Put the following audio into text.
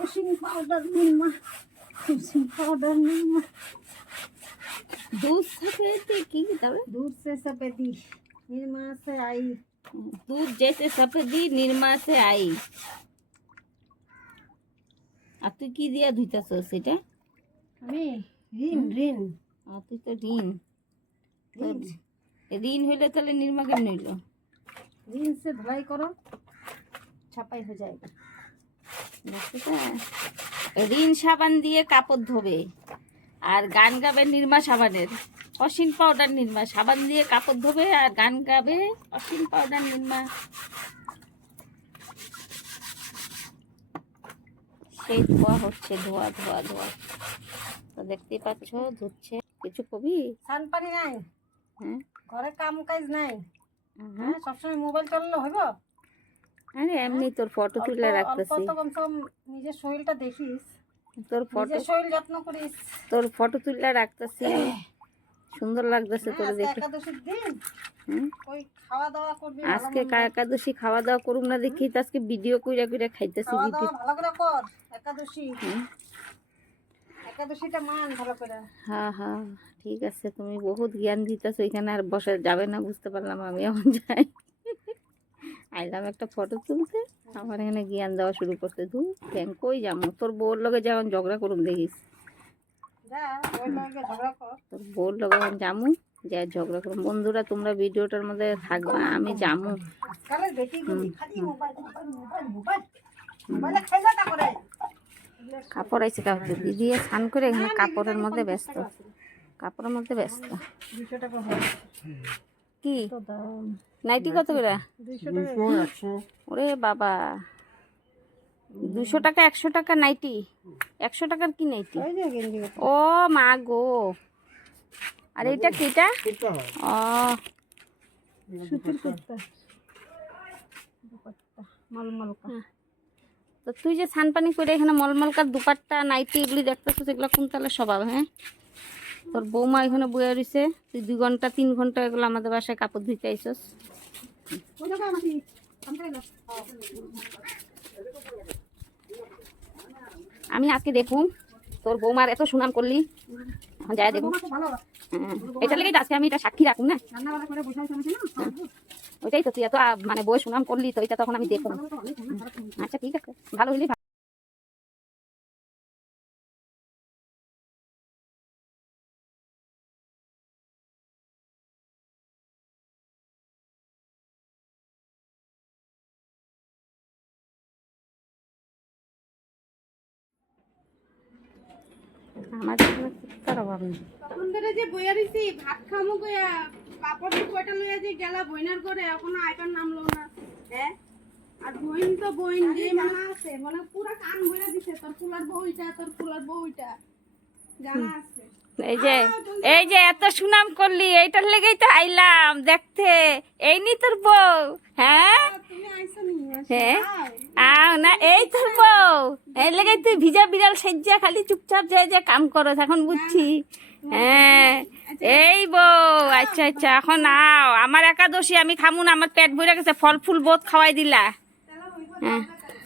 কুসুম powder নিন মা কুসুम powder नहीं मत दूध सफेद देखी তবে দুধ সে सफेदी निरमा से আই দুধ যেতে सफेदी निरमा से আই আর তুই কি দিয়া ধুইতাছ সেটা আমি ঋণ রিন আর তুই তো রিন ঋণ হইলে তাহলে নির্মা কেন হইল ঋণ সে ধলাই করো ছাপাই হয়ে যায় ঋণ সাবান দিয়ে কাপড় ধোবে। আর গান গাবে নির্মা সাবানের। অসীন পাউডার নির্মা সাবান দিয়ে কাপড় ধোবে আর গান গাবে অসীন পাউডার নির্মা। সেই ধোয়া হচ্ছে ধোয়া ধোয়া ধোয়া। তো দেখতেই পাচ্ছ ধুচ্ছে। কিছু কবি? সান পানি নাই। হ্যাঁ? ঘরে কাম কাজ নাই। হ্যাঁ হ্যাঁ সবসময় মোবাইল চললে হইব? আরে এমনি তোর ফটো তুলে রাখতেছি। নিজের শরীরটা দেখিস। তোর ফটো শরীর যত্ন করিস। তোর ফটো তুলে রাখতেছি। সুন্দর লাগতেছে তোর দেখে। আজকে একাদশী খাওয়া দাওয়া করুম না দেখি আজকে ভিডিও কইরা কইরা খাইতেছি ভালো করে কর একাদশী। একাদশীটা মান ভালো করে। হ্যাঁ হ্যাঁ ঠিক আছে তুমি বহুত জ্ঞান দিতেছো এখানে আর বসা যাবে না বুঝতে পারলাম আমি এখন যাই। আইলাম একটা ফটো তুলতে আমার এখানে জ্ঞান দেওয়া শুরু করতে দু। কেন কই যাব? তোর বউর লগে যখন ঝগড়া করুন দেখিস। তোর বউর লগে এখন জামু যা ঝগড়া করুম। বন্ধুরা তোমরা ভিডিওটার মধ্যে থাকবা আমি করে। কাপড় আইছে কাপড় দিদি স্নান করে এখানে কাপড়ের মধ্যে ব্যস্ত। কাপড়ের মধ্যে ব্যস্ত। দুশো টাকা কি? নাইটি কত করে? ওরে বাবা। দুশো টাকা একশো টাকা নাইটি? একশো টাকার কি নাইটি? ও মা গো। আর এটা কি এটা? ও। সুতির কুর্তা। তো তুই যে সানপানি করে এখানে মলমলকার দুপাট্টা নাইটি এগুলি দেখতেছিস এগুলো কোন তাহলে স্বভাব হ্যাঁ? তোর বৌমা এখানে বয়ে রইছে, তুই দুই ঘণ্টা, তিন ঘণ্টা এগুলো আমাদের বাসায় কাপড় ধুইতে আইসস। আমি আজকে দেখুন তোর বৌমার এত সুনাম করলি। এখন যাই দেখুন এটা লেগে আজকে আমি এটা সাক্ষী রাখুন না? ওইটাই তো, তুই এত মানে বই সুনাম করলি, তো এটা তখন আমি দেখুন আচ্ছা ঠিক আছে, ভালো হইলি তখন ধরে যে বইয়া দিছি ভাত খামো গয়া পাপড় কয়টা লইয়া যে গেলা বইনার করে এখনও আইকার নামলো না। হ্যাঁ আর বইন তো বইন যে মানা আছে মানে পুরা কান বইরা দিছে তোর ফুলার বউটা তোর ফুলার আছে এই যে এই যে এত সুনাম করলি এইটার লেগেই তো আইলাম দেখতে। এই নি তোর বউ হ্যাঁ? হ্যাঁ? আও না এই তোর বউ। এই লেগে তুই ভিজা বিড়াল সেজ্জা খালি চুপচাপ যায় যে কাম করো এখন বুঝছি। হ্যাঁ। এই বউ আচ্ছা আচ্ছা এখন আও। আমার একাদশী আমি খামু না আমার পেট ভরে গেছে ফল ফুল বোধ খাওয়াই দিলা। হ্যাঁ।